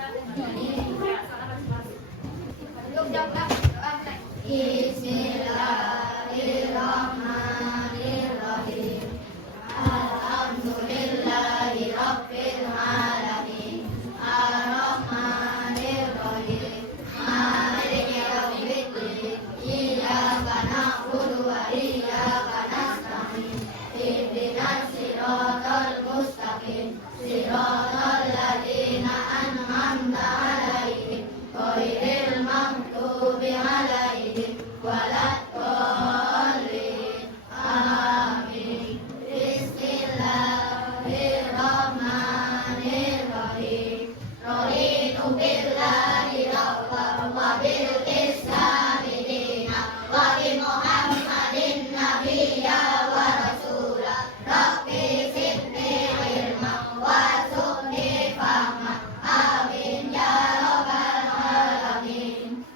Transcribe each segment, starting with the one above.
Bismillahirrahmanirrahim. Alhamdulillahi rabbil alamin. Ar-Rahmanir-Rahim. Maliki yaumiddin. Iyyaka na'budu wa iyyaka nasta'in. Ihdinas siratal mustaqim. Siratal ladzina an'amta 'alaihim ghairil maghdubi 'alaihim waladdallin. Amin. Bismillahirrahmanirrahim. Raditu billahi rabban wa bil islami dinan wa bi Muhammadin nabiyya wa rasula. Rabbi zidni ilman warzuqni fahman. Amin ya rabbal alamin.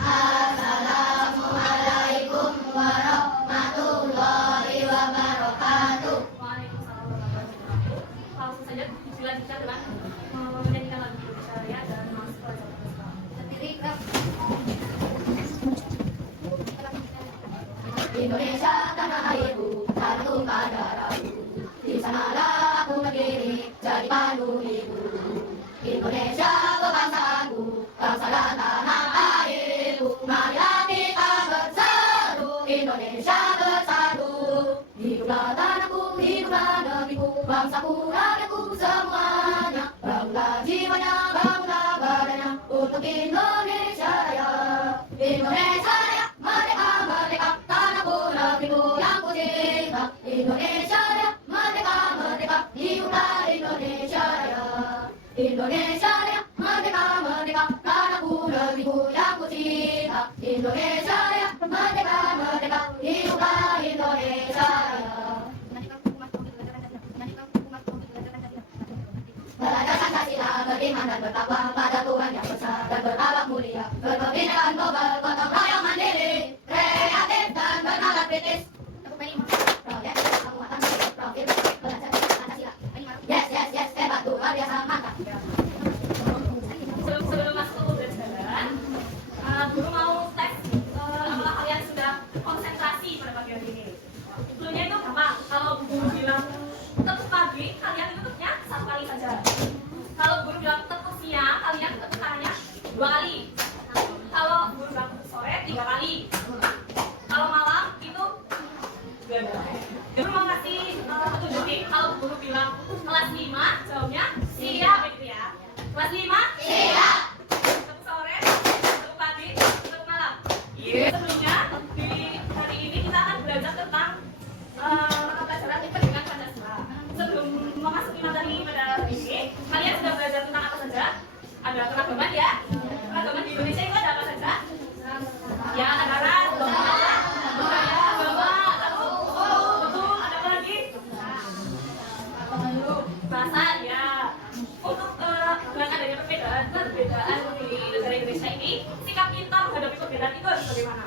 Assalamualaikum warahmatullahi wabarakatuh. Waalaikumsalam warahmatullahi wabarakatuh. Langsung saja dilanjutkan dengan menyanyikan lagu Indonesia Raya dan masuk pelajaran Islam. Sendiri, Indonesia tanah airku, jatuh pada rabu. Di sanalah aku berdiri, jadi pandu ibu. Indonesia kebangsaanku, bangsa dan tanah airku. Marilah kita bersatu, Indonesia bersatu. Hiduplah tanahku, hiduplah negeriku, bangsaku, rakyatku semuanya. Bangunlah jiwanya, bangunlah badannya, untuk Indonesia Raya. Indonesia Raya, merdeka, merdeka, tanahku, negeriku yang ku cinta. Indonesia Raya, merdeka, merdeka, hiduplah Indonesia Raya. Indonesia Raya, merdeka, merdeka, tanahku, negeriku yang ku cinta. Indonesia Raya, merdeka, merdeka, hiduplah Indonesia Raya. Belajar Pancasila, beriman dan bertakwa pada Tuhan yang besar dan berakhlak mulia. Berkebinekaan global, gotong royong mandiri, kreatif dan bernalar kritis. Proyek penguatan profil belajar Pancasila. Yes, yes, yes, hebat, luar biasa, mantap. Sebelum masuk ke pembelajaran, guru mau tes apakah kalian sudah konsentrasi pada pagi hari ini. Dulunya itu gampang. Kalau guru bilang tetap pagi, kalian tutupnya satu kali saja. Kalau guru bilang tetap siang, kalian tetap tangannya 2 kali. Kalau guru bilang sore 3 kali. Kalau malam itu 2 kali. Guru mau kasih petunjuk nih. Kalau guru bilang kelas 5, jawabnya siap gitu ya. Kelas 5 Siap. tetap sore, tetap pagi, tetap malam. Sebelumnya di hari ini kita akan belajar tentang mata pelajaran pendidikan Pancasila. Sebelum memasuki materi pada hari ini, kalian sudah belajar tentang apa saja? Ada keragaman ya? Keragaman di Indonesia itu ada apa saja? Ya, ada ras, budaya, agama, betul, ada apa lagi? Bahasa, ya. Untuk dengan adanya perbedaan di negara Indonesia ini, sikap kita menghadapi perbedaan itu harus bagaimana?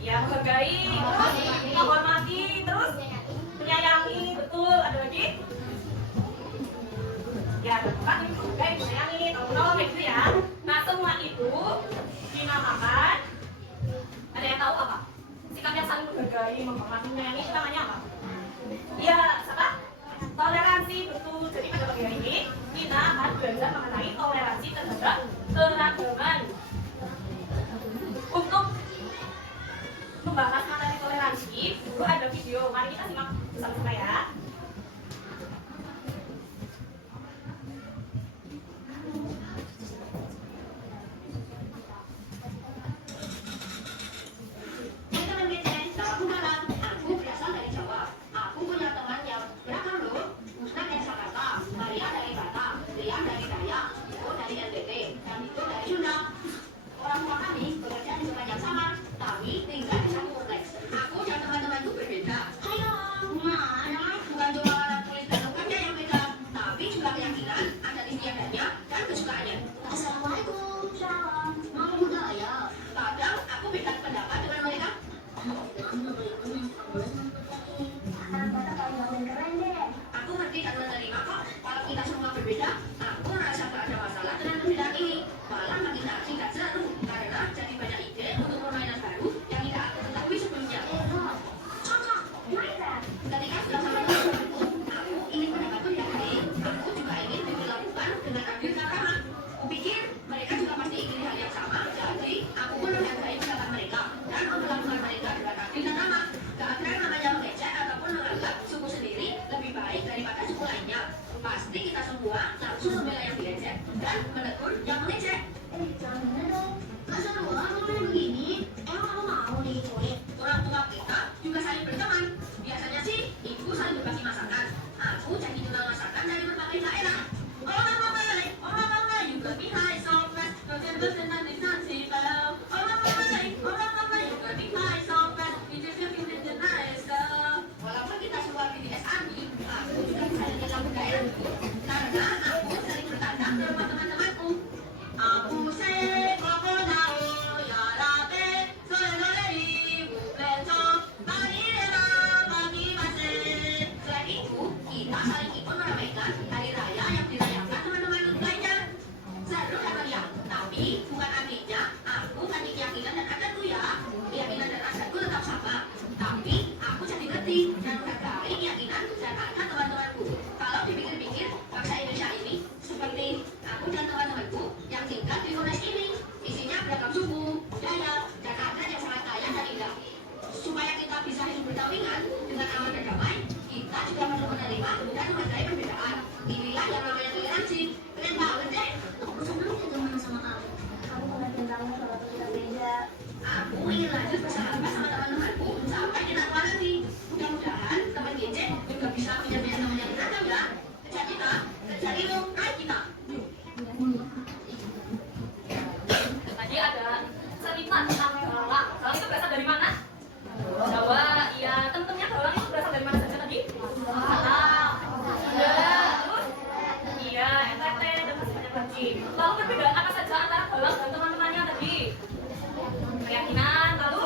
Ya, menghargai, terus menghormati, terus menyayangi, betul. Ada lagi? Ya, kan menghargai, menyayangi, tolong gitu ya. Nah, semua itu dinamakan, ada yang tahu apa? Sikap yang saling menghargai, menghormati, menyayangi itu namanya apa? Ya, apa? Toleransi, betul. Jadi pada pagi hari ini kita akan belajar mengenai toleransi terhadap keragaman. Untuk membahas materi toleransi, dulu ada video. Mari kita simak bersama-sama ya. Teman-teman BCN, selamat malam. Aku berasal dari Jawa. Aku punya teman yang berakar loh. Musnah dan salah. Nanti kita semua langsung membela yang diejek dan menegur yang mengejek. Jangan dong. Masa lu ngomongnya begini? Emang kamu mau diculik? Orang tua kita juga saling berteman. Biasanya sih ibu saling berbagi masakan. Aku jadi kenal masakan dari berbagai daerah. Orang mama lain, orang mama juga bihai sopes. Dosen-dosen nanti sanksi kalau orang mama juga bihai sopes. Bijak pindah jenazah. Walaupun kita semua BDS Army, aku juga bisa jadi lagu daerah. Karena aku sering bertandang ke rumah teman-temanku. Aku say kokonao ya rabe sorenoreri bupleto manirena mamimase. Selain itu, kita saling ikut meramaikan hari raya yang dirayakan teman-teman lainnya. Seru kan kalian? Tapi bukan artinya aku ganti keyakinan dan adatku ya. Keyakinan dan adatku tetap sama. Tapi aku jadi ngerti dan menghargai keyakinan dan adat teman-temanku. Kalau dipikir-pikir, bangsa Indonesia ini seperti aku dan teman-temanku yang tinggal di Monas ini. Isinya beragam suku, budaya, dan adat yang sangat kaya dan indah. Supaya kita bisa hidup berdampingan dengan aman dan damai, kita juga perlu menerima dan menghargai perbedaan. Inilah yang namanya toleransi. Keren banget deh. Sebelumnya teman sama kamu. Kamu pengertian kamu kalau kita beda. Aku ingin lanjut bersahabat sama teman-temanku sampai kita tua nanti. Mudah-mudahan teman Gece juga bisa punya teman yang beragam ya. Kejar kita, kejar ilmu, raih kita. Tadi ada cerita tentang dalang. Dalang itu berasal dari mana? Jawa. Iya, teman-temannya dalang itu berasal dari mana saja tadi? Batak, Sunda, terus iya, NTT dan masih banyak lagi. Lalu perbedaan apa saja antara dalang dan teman-temannya tadi? Keyakinan, lalu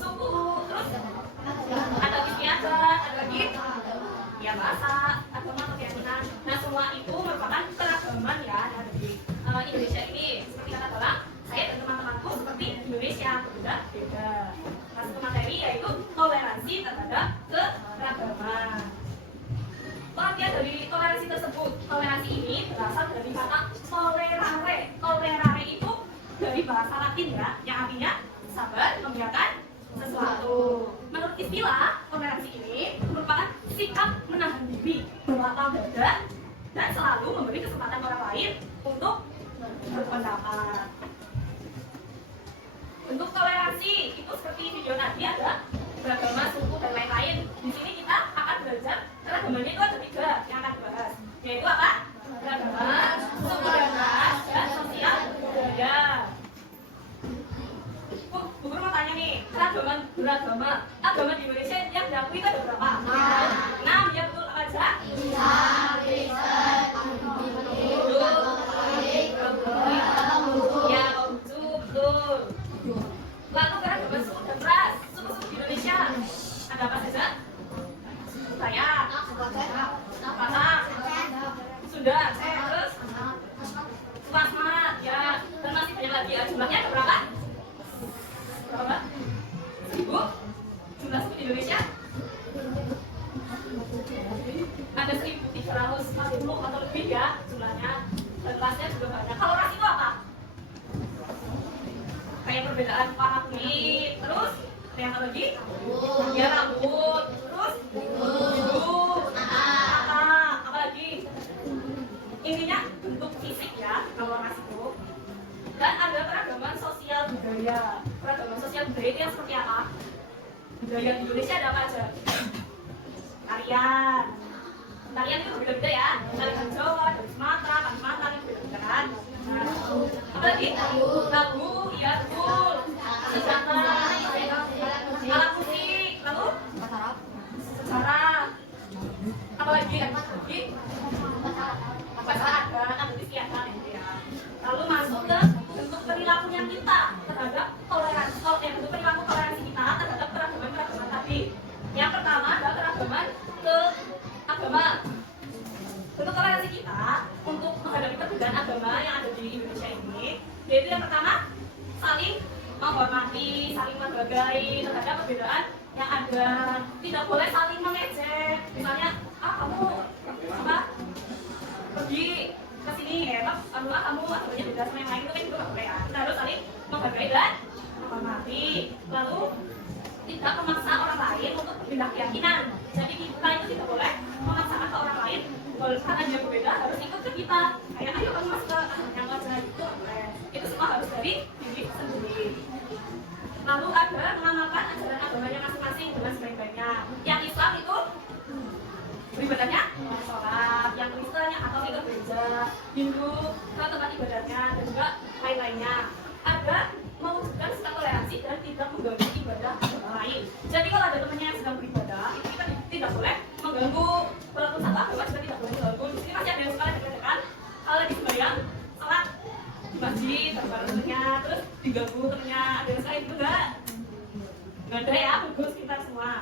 suku, terus ada istiadat, ada lagi ya bahasa, agama atau keyakinan. Nah semua itu merupakan keragaman ya dari Indonesia ini. Seperti kata dalang, saya dan teman-temanku seperti Indonesia berbeda-beda. Nah satu materi yaitu toleransi terhadap keragaman. Pengertian dari toleransi tersebut, toleransi ini berasal dari kata tolerare. Tolerare itu dari bahasa Latin ya, yang artinya sabar membiarkan sesuatu. Menurut istilah, toleransi ini merupakan sikap menahan diri, berlapang dada, dan selalu memberi kesempatan orang lain untuk berpendapat. Bentuk toleransi itu seperti video tadi ada beragama, suku, dan lain-lain. Di sini kita akan belajar keragamannya itu ada 3 yang akan dibahas, yaitu apa? Beragama, suku dan ras, dan sosial budaya. Bu Guru mau tanya nih, keragaman beragama, agama di Indonesia yang diakui itu ada berapa? 6, ya betul apa aja? Islam, Kristen, Hindu, Katolik, Ya, betul. Lalu keragaman suku dan ras, suku-suku di Indonesia ada apa saja? Dayak, Batak, Sunda, terus Suasma, ya, dan masih banyak lagi ya. Jumlahnya ada berapa? Berapa? 1000? Jumlah suku di Indonesia? Ada 1340 atau lebih ya jumlahnya. Dan rasnya juga banyak. Kalau ras itu apa? Kayak perbedaan warna kulit, terus yang apa lagi? Ya rambut, terus hidung, apa lagi? Intinya bentuk fisik ya kalau ras itu. Dan ada keragaman sosial budaya. Keragaman sosial budaya itu yang seperti apa? Budaya di Indonesia ada apa aja? Tarian. Tarian itu berbeda-beda ya. Tarian Jawa, dari Sumatera, Kalimantan itu berbeda kan. Nah, apa lagi? Lagu, iya betul. Sejarah, alat musik, lalu sejarah. Apa lagi? Upacara adat istiadat ya. Lalu masuk ke bentuk perilakunya kita terhadap toleransi, bentuk perilaku toleransi kita terhadap keragaman tadi. Yang pertama adalah keragaman ke agama. Bentuk toleransi kita untuk menghadapi perbedaan agama yang ada di Indonesia ini, yaitu yang pertama saling menghormati, saling menghargai terhadap perbedaan yang ada. Tidak boleh saling mengejek. Misalnya, kamu apa? Pergi ke sini ya, kamu agamanya beda sama yang lain, itu kan juga nggak boleh ya. Kita harus saling menghargai dan menghormati. Lalu tidak memaksa orang lain untuk berpindah keyakinan. Jadi kita itu tidak boleh memaksakan ke orang lain karena dia berbeda harus ikut ke kita. Kayak ayo kamu masuk ke yang aja itu boleh. Itu semua harus dari diri sendiri. Lalu ada mengamalkan ajaran agamanya masing-masing dengan sebaik-baiknya. Yang Islam itu beribadahnya sholat, yang Kristennya atau ikut gereja, Hindu ke tempat ibadahnya dan juga lain-lainnya. Ada mewujudkan sikap toleransi dan tidak mengganggu ibadah orang lain. Jadi kalau ada temannya yang sedang beribadah, itu kita tidak boleh mengganggu. Walaupun satu agama juga tidak boleh mengganggu. Di sini masih ada yang suka dikatakan kalau lagi sembahyang sholat di masjid bareng temennya, terus diganggu temennya, ada yang suka itu enggak ada ya, bagus kita semua.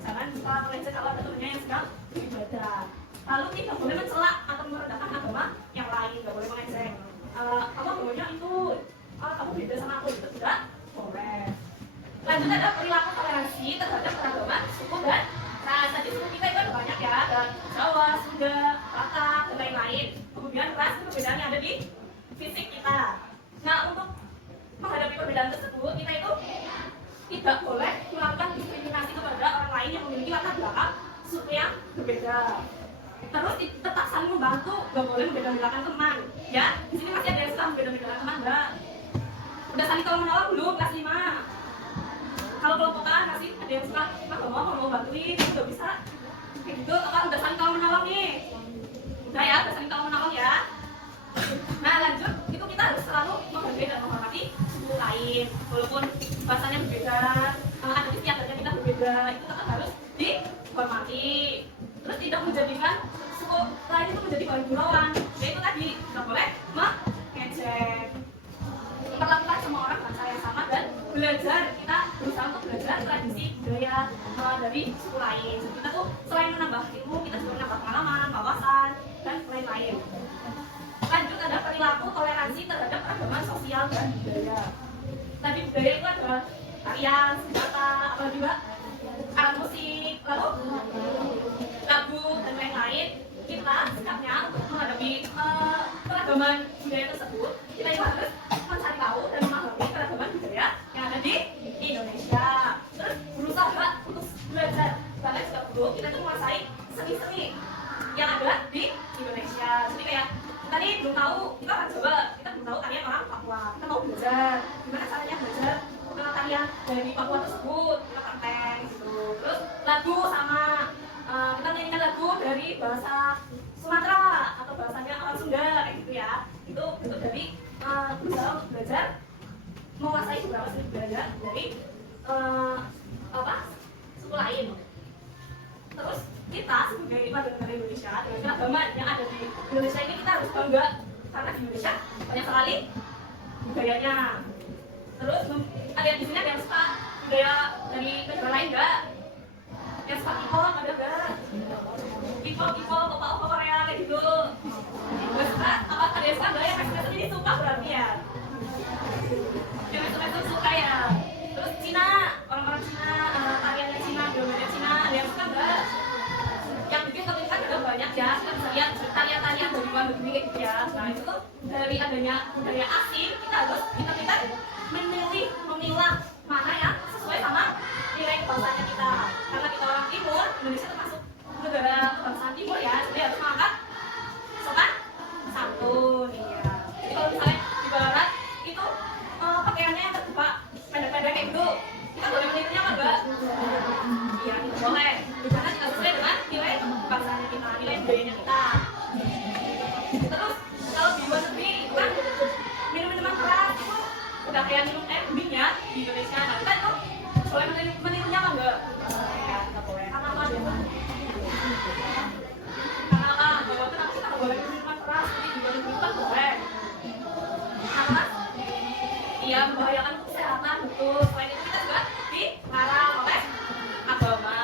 Jangan suka melenceng kalau ada temennya yang sedang beribadah. Lalu tidak boleh mencela atau merendahkan agama yang lain, nggak boleh mengejek. Kamu agamanya itu, kamu beda sama aku, itu tidak boleh. Lanjut ada perilaku toleransi terhadap keragaman suku dan ras. Jadi suku kita itu ada banyak ya, ada Jawa, Sunda, Batak, dan lain-lain. Kemudian ras itu perbedaannya ada di fisik kita. Nah, untuk menghadapi perbedaan tersebut, kita itu tidak boleh melakukan diskriminasi kepada orang lain yang memiliki latar belakang suku yang berbeda. Terus tetap saling membantu, gak boleh membeda-bedakan teman. Ya, di sini masih ada yang suka membeda-bedakan teman, enggak? Udah saling tolong menolong belum kelas 5? Kalau kelompokan masih ada yang suka, mau bantuin, udah bisa. Kayak gitu, kalau udah saling tolong menolong nih. Udah ya, udah saling tolong menolong ya. Nah lanjut, itu kita harus selalu menghargai dan menghormati suku lain. Walaupun bahasanya berbeda, adat istiadatnya kita berbeda, itu tetap harus dihormati. Terus tidak menjadikan suku lain itu menjadi bahan gurauan. Yaitu tadi, tidak boleh mengejek. Memperlakukan semua orang bangsa yang sama dan belajar, kita berusaha untuk belajar tradisi budaya dari suku lain. Jadi kita tuh selain menambah ilmu, kita juga menambah pengalaman, wawasan, dan lain-lain. Lanjut ada perilaku toleransi terhadap keragaman sosial dan budaya. Tadi budaya itu ada tarian, senjata, apa juga alat musik, lalu lagu dan lain-lain. Kita sikapnya untuk menghadapi keragaman budaya tersebut, kita itu harus mencari tahu dan memahami keragaman budaya yang ada di Indonesia. Terus berusaha untuk belajar, bahkan juga perlu kita tuh menguasai seni-seni yang ada di Indonesia. Jadi kayak kita nih belum tahu, kita orang Jawa, kita belum tahu tarian orang Papua. Kita mau belajar, gimana caranya belajar mengenal tarian dari Papua tersebut, kita praktek gitu. Terus lagu sama, kita menyanyikan lagu dari bahasa Sumatera atau bahasanya orang Sunda kayak gitu ya. Itu bentuk dari berusaha untuk belajar menguasai beberapa seni budaya dari suku lain. Terus kita sebagai warga negara Indonesia dengan keragaman yang ada di Indonesia ini kita harus bangga karena di Indonesia banyak sekali budayanya. Terus ada di sini ada yang suka budaya dari negara lain enggak? Yang suka K-pop ada enggak? K-pop, opa-opa Korea kayak gitu. Gak suka? Ada yang suka enggak? Yang mesum ini suka berarti ya? Yang mesum suka ya? Terus Cina, orang-orang Cina, tariannya Cina, budaya Cina, ada yang suka enggak? Yang bikin ketika juga banyak ya, kita bisa lihat tarian-tarian dari luar negeri kayak gitu ya. Nah itu tuh dari adanya budaya asing, kita harus kita memilah mana yang sesuai sama nilai kebangsaan kita. Karena kita orang timur, Indonesia termasuk negara kebangsaan timur ya, jadi harus mengangkat sopan santun ya. Jadi kalau misalnya di barat itu pakaiannya yang terbuka pendek-pendek kayak gitu, kita boleh menirunya apa enggak? Iya, itu boleh. Karena kita sesuai dengan nilai kebangsaan kita, nilai budayanya kita. Terus kalau di luar negeri itu kan minum-minuman keras itu udah kayak minum air bening ya di Indonesia. Nah kita itu boleh menirunya apa enggak? Ya, kita boleh. Karena apa biasa? Karena apa? Bahwa kenapa kita nggak boleh minuman keras? Jadi di luar negeri kan boleh. Karena iya membahayakan kesehatan betul. Selain itu kita juga dilarang oleh agama.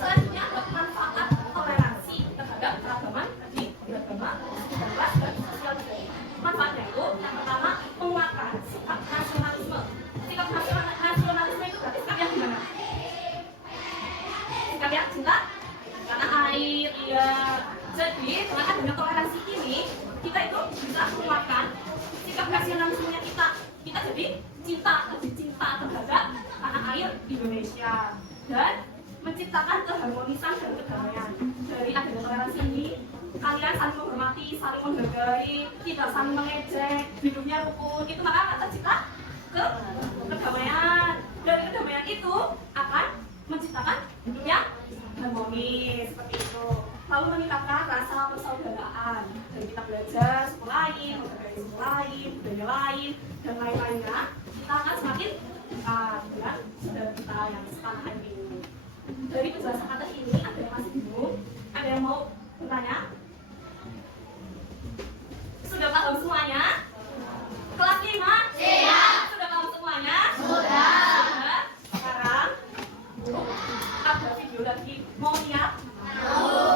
Selanjutnya ada manfaat toleransi terhadap keragaman tadi beragama, dan ras dan sosial budaya. Manfaatnya itu yang pertama menguatkan sikap nasionalisme. Sikap nasionalisme itu berarti sikap yang gimana? Sikap yang cinta tanah air, iya. Jadi dengan adanya toleransi ini kita itu bisa menguatkan sikap nasionalismenya kita. Kita jadi lebih cinta terhadap tanah air Indonesia dan menciptakan keharmonisan dan kedamaian. Dari adanya toleransi ini, kalian saling menghormati, saling menghargai, tidak saling mengejek, hidupnya rukun. Itu maka akan tercipta kedamaian. Dari kedamaian itu akan menciptakan hidup yang harmonis seperti itu. Lalu meningkatkan rasa persaudaraan. Dan kita belajar suku lain, menghargai suku lain, budaya lain, dan lain-lainnya. Kita akan semakin dekat dengan saudara kita yang setanah air ini. Dari penjelasan kata ini, ada yang masih bingung? Ada yang mau bertanya? Sudah paham semuanya? Kelas 5? Siap. Sudah paham semuanya? Sudah. Sudah. Sekarang ada video lagi. Mau lihat?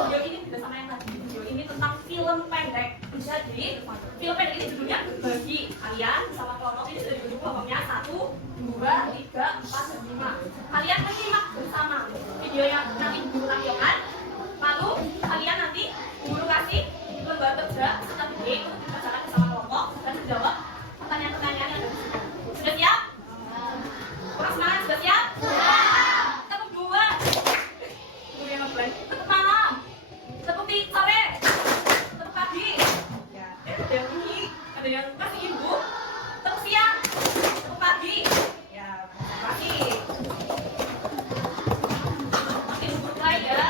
Video ini beda sama yang tadi. Video ini tentang film pendek. Jadi, film pendek ini judulnya Berbagi. Kalian sama kelompok ini sudah dibagi kelompoknya 1, 2, 3, 4, dan 5. Kalian menyimak bersama video yang nanti guru tampilkan. Lalu kalian nanti guru kasih lembar kerja serta bidik untuk dikerjakan bersama kelompok dan menjawab pertanyaan-pertanyaan yang ada di sini. Sudah siap? Kurang semangat, sudah siap? Tepuk 2. Guru yang ngeblank. Tepuk malam. Tepuk sore. Tepuk pagi. Ya, ada yang tinggi, ada yang kasih ibu. Tepuk siang. Tepuk pagi. Ya, terima kasih. Oke, mulai ya.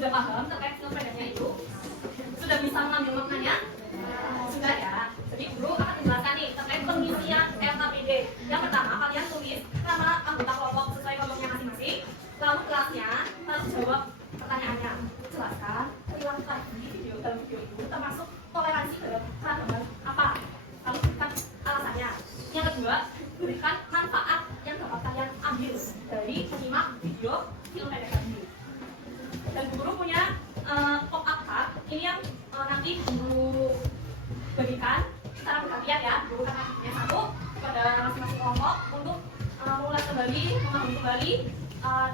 Sudah paham terkait film pendeknya itu? Sudah bisa mengambil maknanya? Sudah ya? Jadi guru akan menjelaskan nih terkait pengisian LKPD. Yang pertama, kalian tulis nama anggota kelompok sesuai kelompoknya masing-masing. Lalu kelasnya, lalu jawab pertanyaannya. Jelaskan perilaku tadi dalam video itu termasuk toleransi dalam keragaman apa? Lalu berikan alasannya. Yang kedua, berikan manfaat yang dapat kalian ambil dari menyimak video film pendek tadi. Dan guru punya pop-up card ini yang nanti guru berikan secara bergantian ya. Guru akan kasihnya satu kepada masing-masing kelompok untuk mengulas kembali, memahami kembali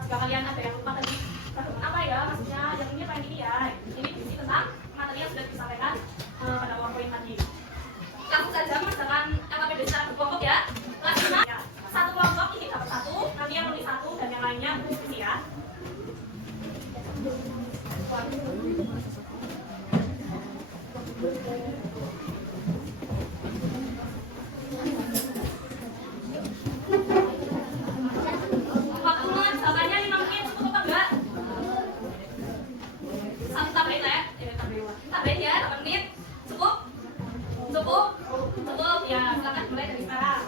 jika kalian ada yang lupa tadi apa ya maksudnya yang ini apa yang ini ya, ini berisi tentang materi yang sudah disampaikan pada PowerPoint tadi. Langsung saja mengerjakan LKPD secara berkelompok ya. Kelas 5 ya. Satu kelompok ini dapat 1, nanti yang nulis 1 dan yang lainnya berdiskusi ya. Waktunya jawabannya 5 menit cukup apa enggak? Satu tambahin lah ya, tambahin ya 8 menit cukup? Cukup? Cukup ya, silakan mulai dari sekarang.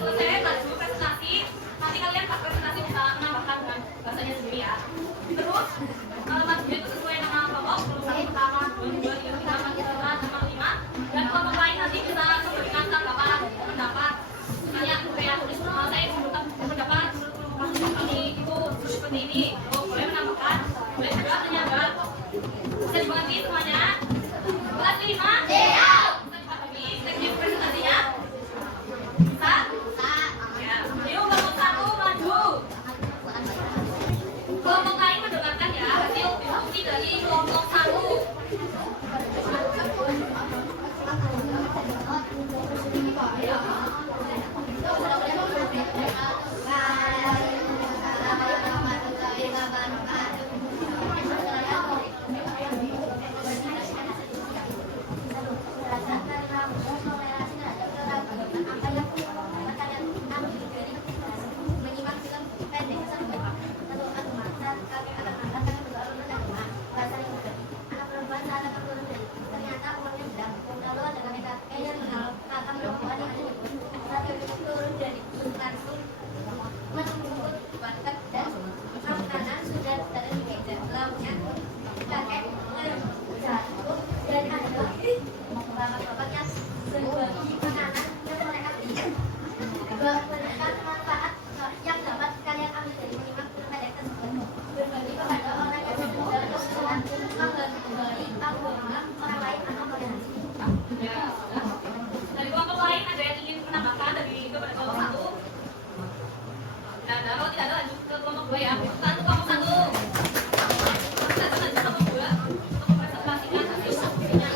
Selesai lanjut presentasi. Nanti kalian pas presentasi bisa menambahkan dengan bahasanya sendiri ya. Terus majunya itu sesuai nama kelompok, urutan pertama, 2, 3, 4, 5, dan kelompok lain nanti bisa memberikan tanggapan, pendapat. Misalnya kayak saya memberikan pendapat menurut kami itu seperti ini. Oh, boleh menambahkan, boleh juga menyangga. Bisa dimengerti semuanya? Kelas 5? Iya. Bisa dipahami teknik presentasinya? Bisa? Ya. Yuk kelompok 1 maju. Kelompok lain mendengarkan ya hasil diskusi dari kelompok 1. Dari kelompok lain ada yang ingin menambahkan dari kepada kelompok 1? Tidak ada, kalau tidak ada lanjut ke kelompok 2 ya. Kelompok 1. Kita lanjut ke kelompok 2 untuk mempresentasikan hasil diskusinya.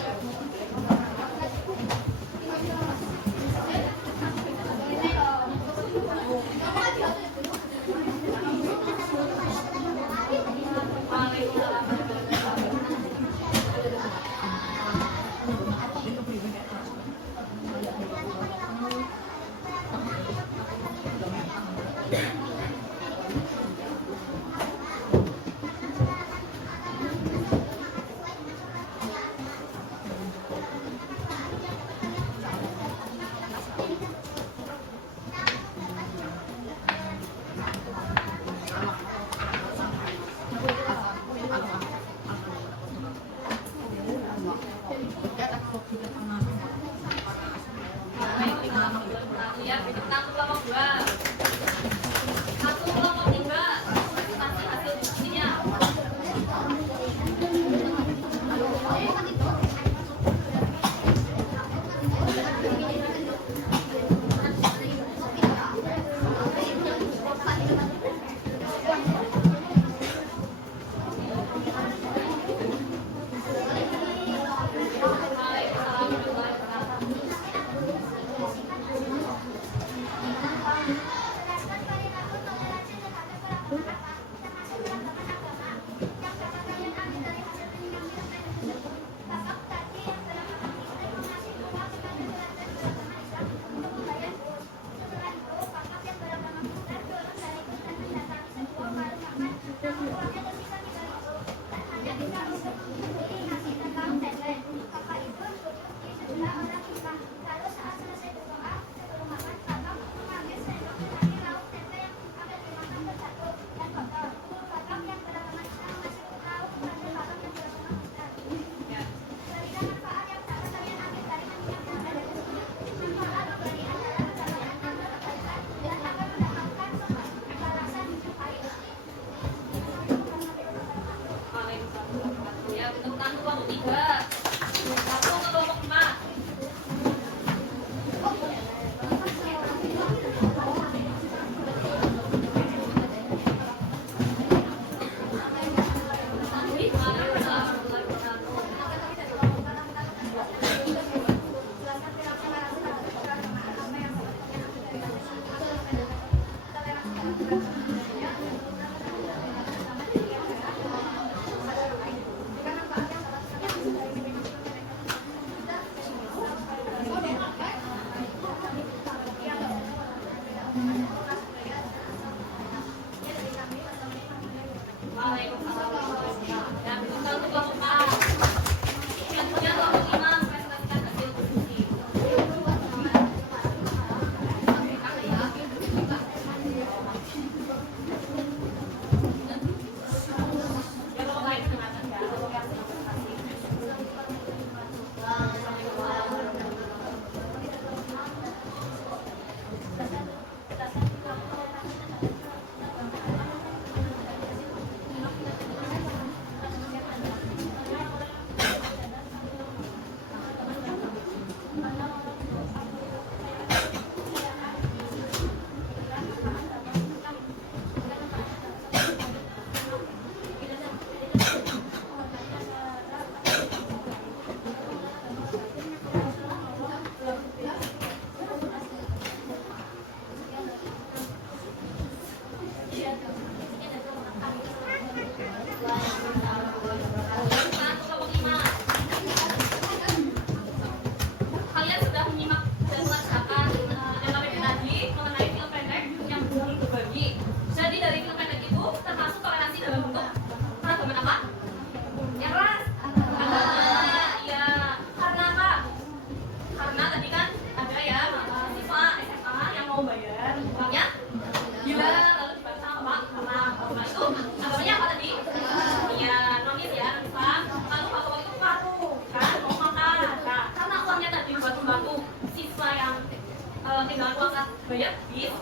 tinggal uang saat bayar bis,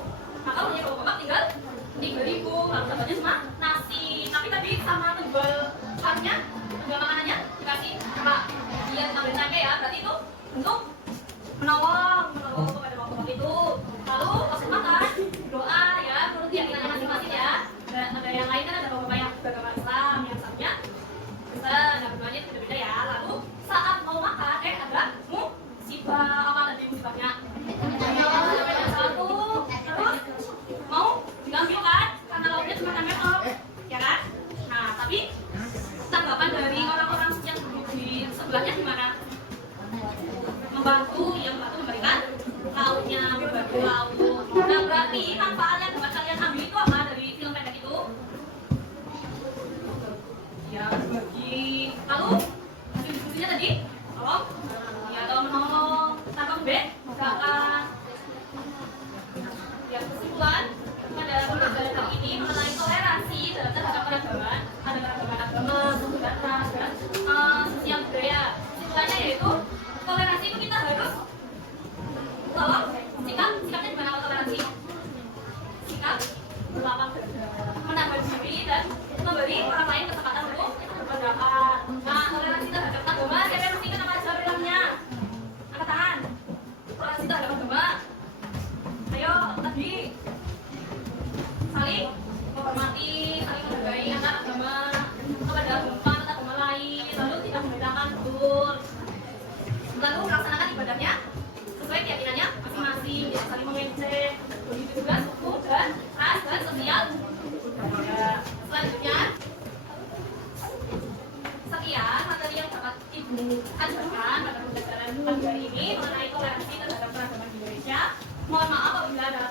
maka uangnya bapak tinggal 3.000, lalu tambahnya cuma nasi. Tapi tadi sama tunggal harusnya, tunggal makanannya dikasih apa? Dia tambahin tempe ya, berarti itu untuk menolong kepada bapak itu. Lalu pas makan doa ya, menurut keyakinannya masing-masing ya. Ada yang lain kan, ada bapak yang beragama Islam, yang satunya Kristen, nah berdoanya beda-beda ya. Lalu saat mau makan ada musibah, apa tadi musibahnya? Satu, terus mau diambil kan, karena lauknya cuma tempe ya kan? Nah tapi tanggapan dari orang-orang yang di sebelahnya gimana? Membantu, yang membantu memberikan lauknya, berbagi lauk. Nah berarti manfaat yang dapat kalian ambil itu apa dari film pendek itu? Ya berbagi. Lalu hasil diskusinya tadi, tolong ya tolong menolong, tanpa misalkan ya kesimpulan pada pembelajaran kali ini mengenai toleransi dalam terhadap keragaman, ada keragaman agama, kemudian ras dan sosial budaya. Kesimpulannya yaitu toleransi itu kita harus tolong sikapnya gimana kalau toleransi? Sikap berlapang dada, menambah diri dan memberi orang lain kesempatan untuk berpendapat. Nah, toleransi terhadap agama, siapa yang masih ingat apa aja bilangnya? Angkat tangan. Toleransi terhadap agama. Ayo, tadi saling menghormati, saling menghargai antar agama kepada umat agama lain, lalu tidak membedakan betul. Lalu melaksanakan ibadahnya sesuai keyakinannya masing-masing, tidak saling mengejek. Begitu juga suku dan ras dan sosial budaya. Selanjutnya, sekian materi yang dapat Ibu ajarkan pada pembelajaran pagi hari ini mengenai toleransi terhadap keragaman di Indonesia. Mohon maaf apabila ada